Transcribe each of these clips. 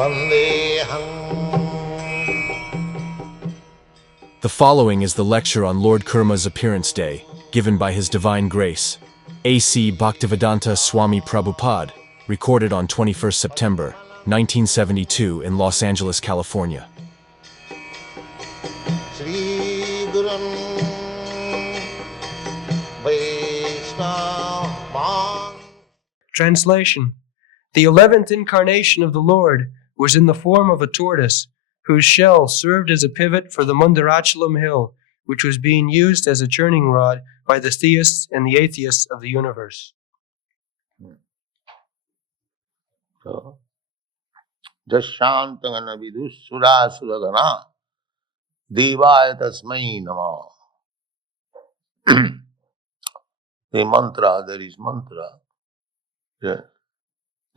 The following is the lecture on Lord Kurma's appearance day, given by His Divine Grace, A.C. Bhaktivedanta Swami Prabhupada, recorded on 21st September, 1972 in Los Angeles, California. Translation. The 11th incarnation of the Lord was in the form of a tortoise, whose shell served as a pivot for the Mandarācala Hill, which was being used as a churning rod by the theists and the atheists of the universe. So, Jasyantangana vidus sura suragana devaya tasmai nama. The mantra, there is mantra.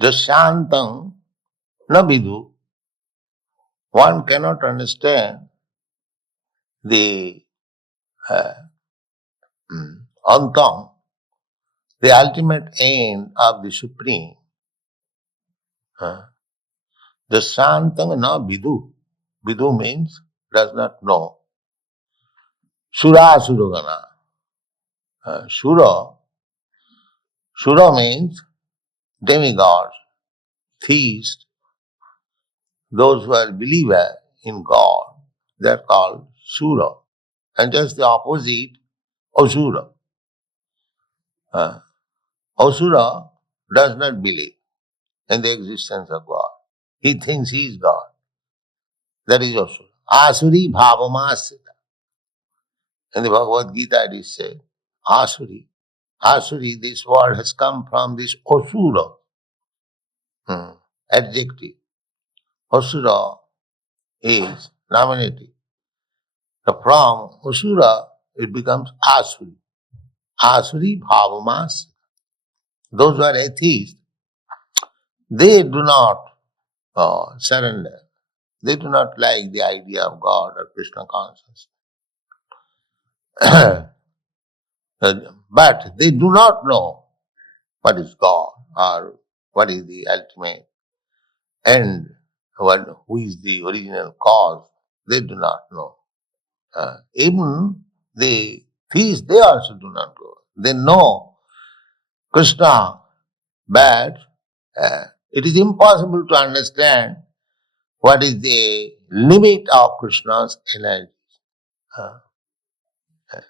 Jasyantang na vidu. One cannot understand the antang, the ultimate aim of the Supreme. Jasyantang na vidu. Vidu means does not know. Sura suragana. Sura means demigods, theists, those who are believers in God, they are called Sura. And just the opposite, Asura. Asura does not believe in the existence of God. He thinks he is God. That is Asura. Asuri bhavamasita. In the Bhagavad Gita it is said, Asuri. Asuri, this word has come from this Asura adjective. Asura is nominative. So from Asura, it becomes Asuri. Asuri bhavamas. Those who are atheists, they do not surrender. They do not like the idea of God or Krishna consciousness. But they do not know what is God or what is the ultimate end, who is the original cause. They do not know. Even the theists, they also do not know. They know Krishna, but it is impossible to understand what is the limit of Krishna's energy.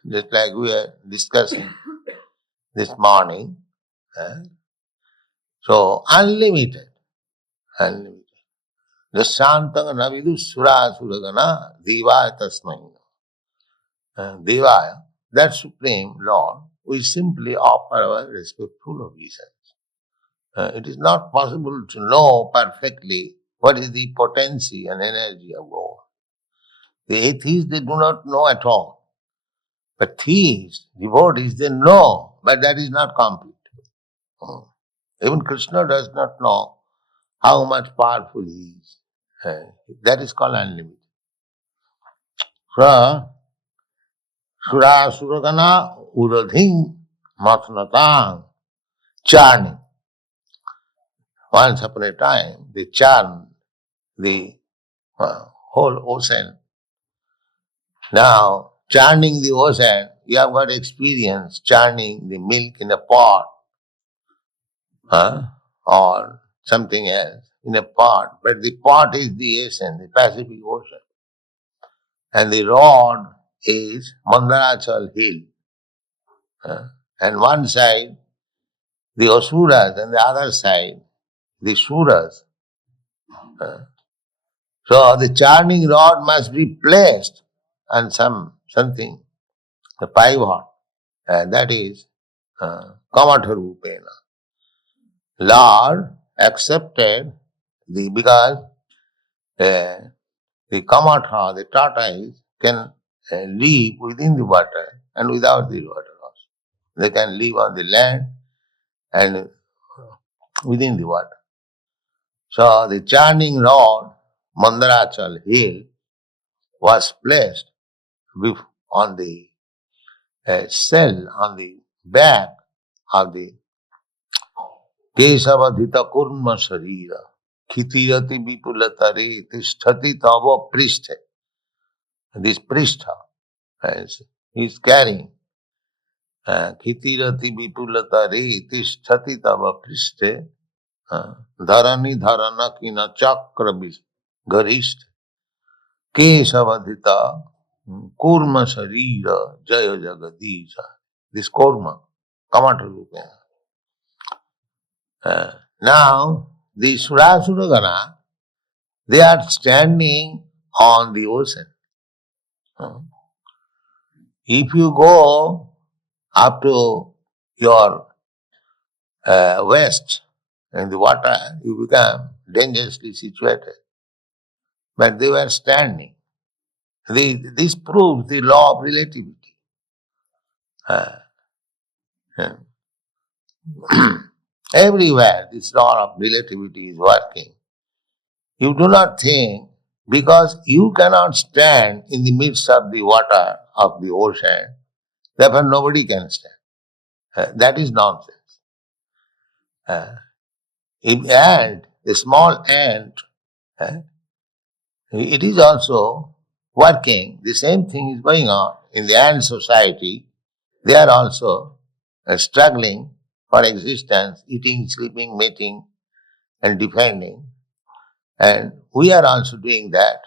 Just like we are discussing this morning. So, unlimited. Jasyantanga navidu sura suragana devaya tasmai. Devaya, that Supreme Lord, we simply offer our respectful obeisance. It is not possible to know perfectly what is the potency and energy of God. The atheists, they do not know at all. But theists, devotees, they know, but that is not complete. Even Krishna does not know how much powerful he is. That is called unlimited. So, Sura suragana uradhing matnatang churning. Once upon a time, they churned the whole ocean. Now, churning the ocean, you have got experience churning the milk in a pot or something else in a pot. But the pot is the ocean, the Pacific Ocean. And the rod is Mandarācala Hill. And one side, the Asuras, and the other side, the Suras. So the churning rod must be placed on something, the pivot, that is Kamatha Rupena. Lord accepted because the Kamatha, the tortoise, can live within the water and without the water also. They can live on the land and within the water. So the churning rod, Mandarācala Hill, was placed on the cell, on the back of the Kesavadhita Kurma Sharira. Khitirati vipulatare tisthati tava prishthe. This prishtha is carrying. Khitirati vipulatare tisthati tava prishthe. Dharani dharana kina chakra garishth. Kesavadhita kurma sharira jaya jagadisha. This kurma, Kamata now, the Surasura they are standing on the ocean. If you go up to your west in the water, you become dangerously situated. But they were standing. This proves the law of relativity. Everywhere this law of relativity is working. You do not think, because you cannot stand in the midst of the water of the ocean, therefore nobody can stand. That is nonsense. If ant, the small ant, it is also working. The same thing is going on in the ant society. They are also struggling for existence, eating, sleeping, mating, and defending. And we are also doing that.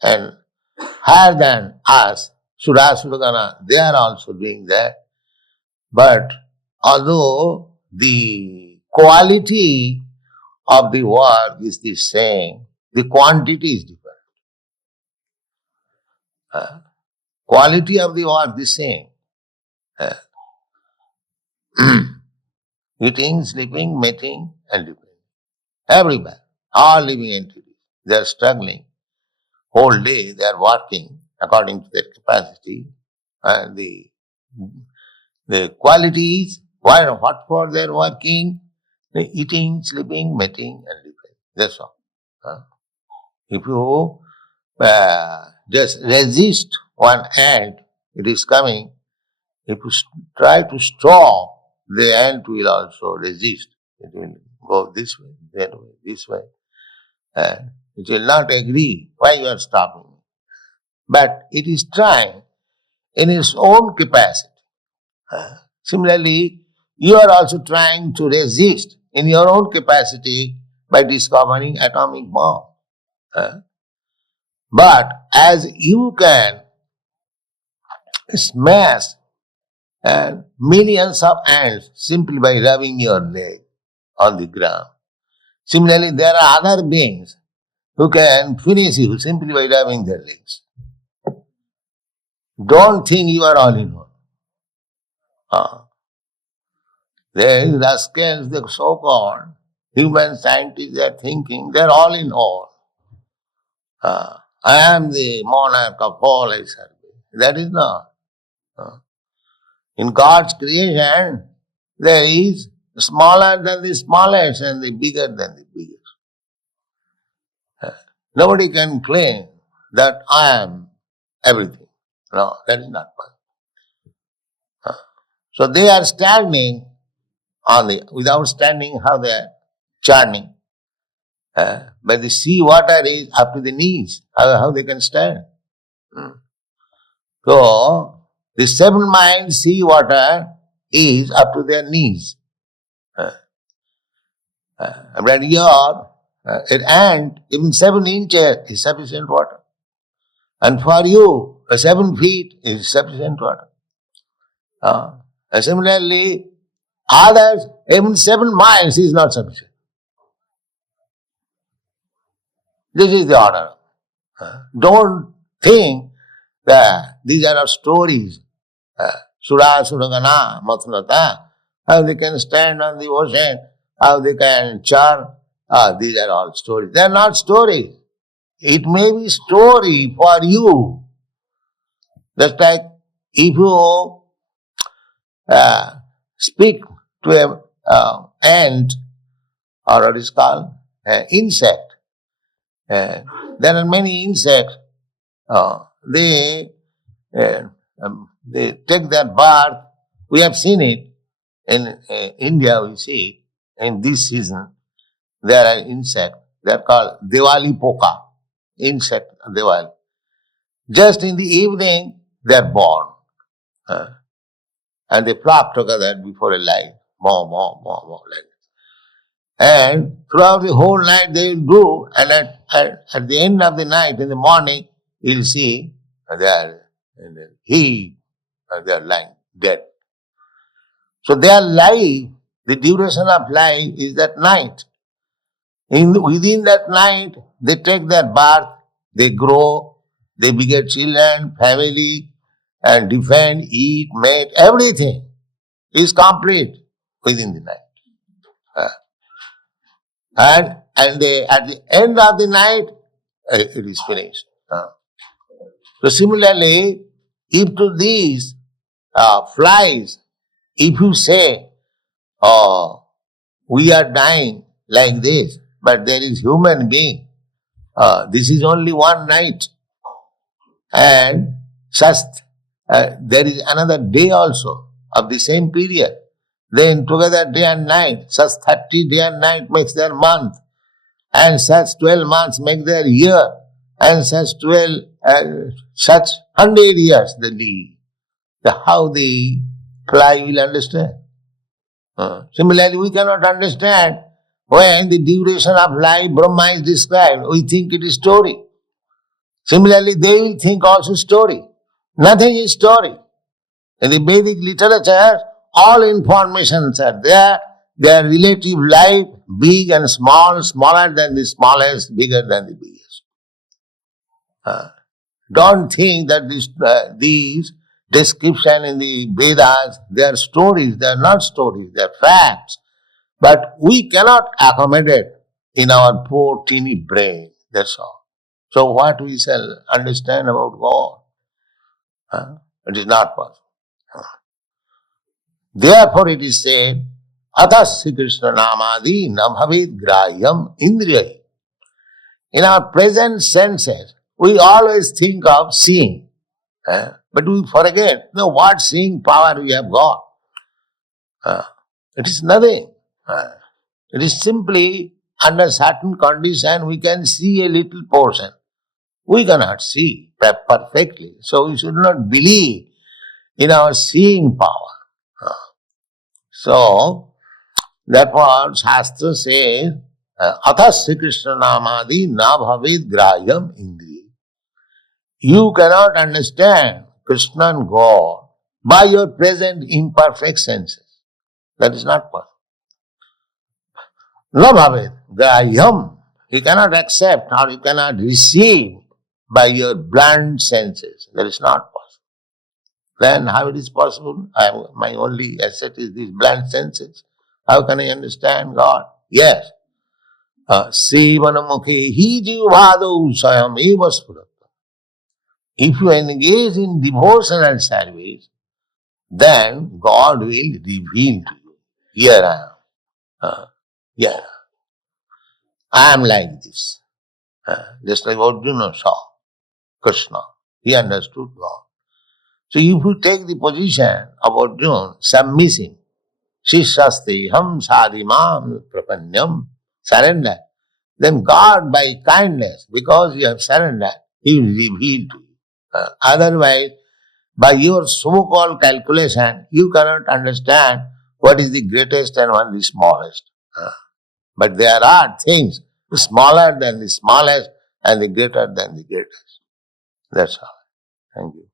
And higher than us, Surasura, they are also doing that. But although the quality of the work is the same, the quantity is different. Quality of the work the same. Eating, sleeping, mating, and defending. Everywhere, all living entities, they are struggling. Whole day they are working according to their capacity, and the quality is what for they are working, eating, sleeping, mating, and living. That's all. If you just resist one ant, it is coming. If you try to stop, the ant will also resist. It will go this way, that way, this way. And it will not agree. Why you are stopping me? But it is trying in its own capacity. Similarly, you are also trying to resist in your own capacity by discovering atomic bomb. But as you can smash millions of ants simply by rubbing your leg on the ground. Similarly, there are other beings who can finish you simply by rubbing their legs. Don't think you are all in one. There is rascals, the so-called human scientists, they are thinking they are all in all. I am the monarch of all, I serve. That is not. In God's creation, there is smaller than the smallest and the bigger than the biggest. Nobody can claim that I am everything. No, that is not possible. So they are standing on without standing, how they are churning. But the sea water is up to the knees. How they can stand? So the 7 miles sea water is up to their knees. But your an ant, even 7 inches is sufficient water. And for you, 7 feet is sufficient water. Similarly, others, even 7 miles is not sufficient. This is the order. Don't think that these are stories. Sura, Suragana, Mathnata, how they can stand on the ocean, how they can churn. These are all stories. They are not stories. It may be story for you. Just like if you speak to an ant, or what is called insect. There are many insects. They take their birth. We have seen it in India. We see in this season there are insects. They are called Diwali Poka, insect Diwali. Just in the evening, they are born. And they flock together before a light. More, like that. And throughout the whole night they will do, and at the end of the night, in the morning, you'll see they are in the heat, and they are lying dead. So their life, the duration of life is that night. Within that night, they take their birth, they grow, they beget children, family, and defend, eat, mate, everything is complete within the night. And they, at the end of the night, it is finished. So similarly, if to these flies, if you say, oh, we are dying like this, but there is human being, this is only one night, and just there is another day also of the same period. Then together day and night, such 30 day and night makes their month, and such 12 months make their year, and such 100 years they live. How the fly will understand? Similarly, we cannot understand when the duration of life Brahma is described. We think it is story. Similarly, they will think also story. Nothing is story. In the Vedic literature, all informations are there. Their relative life, big and small, smaller than the smallest, bigger than the biggest. Don't think that these descriptions in the Vedas, they are stories. They are not stories. They are facts. But we cannot accommodate in our poor teeny brain. That's all. So what we shall understand about God? It is not possible. Therefore it is said, Athas Krishna Namadi Nabhavid Grahyam Indriya. In our present senses, we always think of seeing. But we forget what seeing power we have got. It is nothing. It is simply under certain condition we can see a little portion. We cannot see perfectly. So we should not believe in our seeing power. So, therefore, Shastra says, Athas Sri Krishna Namadi na bhavid grahyam indriya. You cannot understand Krishna and God by your present imperfect senses. That is not possible. Na bhavid grahyam. You cannot accept or you cannot receive by your blunt senses. That is not possible. Then how it is possible? My only asset is these blunt senses. How can I understand God? Yes. Sevanamukhe hi jivado sayam eva spurata. If you engage in devotional service, then God will reveal to you. Here I am. Here I am like this. Just like Arjuna saw Krishna. He understood God. So if you take the position of Arjuna, submissive, Shishaste ham sadhimam prapanyam, surrender, then God by kindness, because you have surrendered, He will reveal to you. Otherwise, by your so-called calculation, you cannot understand what is the greatest and what is the smallest. But there are things smaller than the smallest and the greater than the greatest. That's all. Thank you.